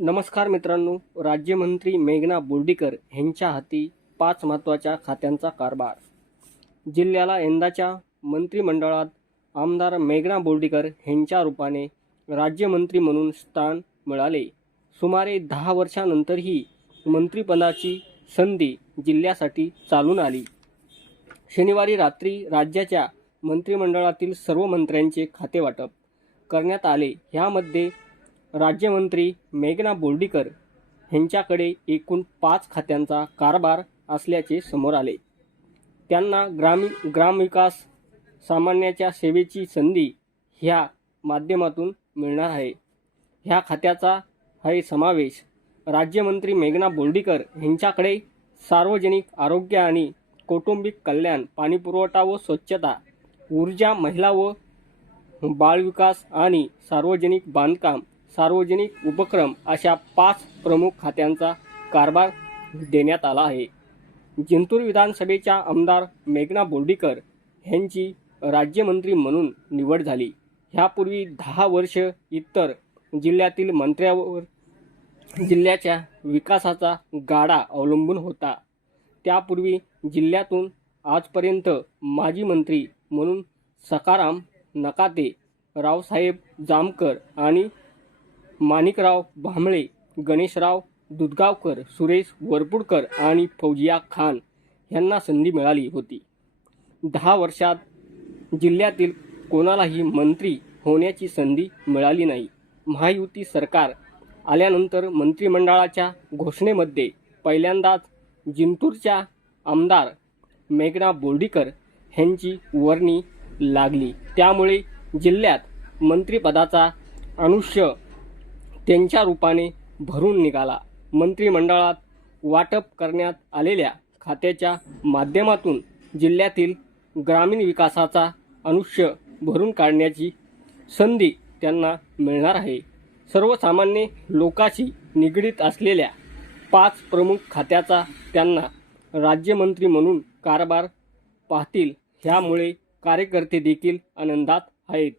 नमस्कार मित्रांनो राज्यमंत्री मेघना बोर्डीकर यांच्या हाती पाच महत्त्वाच्या खात्यांचा कारभार. जिल्ह्याला यंदाच्या मंत्रिमंडळात आमदार मेघना बोर्डीकर यांच्या रूपाने राज्यमंत्री म्हणून स्थान मिळाले. सुमारे दहा वर्षानंतरही मंत्रिपदाची संधी जिल्ह्यासाठी चालून आली. शनिवारी रात्री राज्याच्या मंत्रिमंडळातील सर्व मंत्र्यांचे खाते वाटप करण्यात आले. ह्यामध्ये राज्यमंत्री मेघना बोर्डीकर यांच्याकडे एकूण पाच खात्यांचा कारभार असल्याचे समोर आले. त्यांना ग्रामीण ग्रामविकास सामान्याच्या सेवेची संधी ह्या माध्यमातून मिळणार आहे. ह्या खात्याचा आहे समावेश. राज्यमंत्री मेघना बोर्डीकर यांच्याकडे सार्वजनिक आरोग्य आणि कौटुंबिक कल्याण पाणीपुरवठा व स्वच्छता ऊर्जा महिला व बालविकास आणि सार्वजनिक बांधकाम सार्वजनिक उपक्रम अशा पाच प्रमुख खात्यांचा कारभार देण्यात आला आहे. जिंतूर विधानसभेच्या आमदार मेघना बोर्डीकर यांची राज्यमंत्री म्हणून निवड झाली. ह्यापूर्वी दहा वर्ष इतर जिल्ह्यातील मंत्र्यावर जिल्ह्याच्या विकासाचा गाडा अवलंबून होता. त्यापूर्वी जिल्ह्यातून आजपर्यंत माजी मंत्री म्हणून सकाराम नकाते रावसाहेब जामकर आणि माणिकराव भांबळे गणेशराव दुधगावकर सुरेश वरपुडकर आणि फौजिया खान यांना संधी मिळाली होती. दहा वर्षात जिल्ह्यातील कोणालाही मंत्री होण्याची संधी मिळाली नाही. महायुती सरकार आल्यानंतर मंत्रिमंडळाच्या घोषणेमध्ये पहिल्यांदाच जिंतूरच्या आमदार मेघना बोर्डीकर यांची वर्णी लागली. त्यामुळे जिल्ह्यात मंत्रिपदाचा अनुष्य त्यांच्या रूपाने भरून निघाला. मंत्रिमंडळात वाटप करण्यात आलेल्या खात्याच्या माध्यमातून जिल्ह्यातील ग्रामीण विकासाचा अनुष्य भरून काढण्याची संधी त्यांना मिळणार आहे. सर्वसामान्य लोकाशी निगडीत असलेल्या पाच प्रमुख खात्याचा त्यांना राज्यमंत्री म्हणून कारभार पाहतील. ह्यामुळे कार्यकर्ते देखील आनंदात आहेत.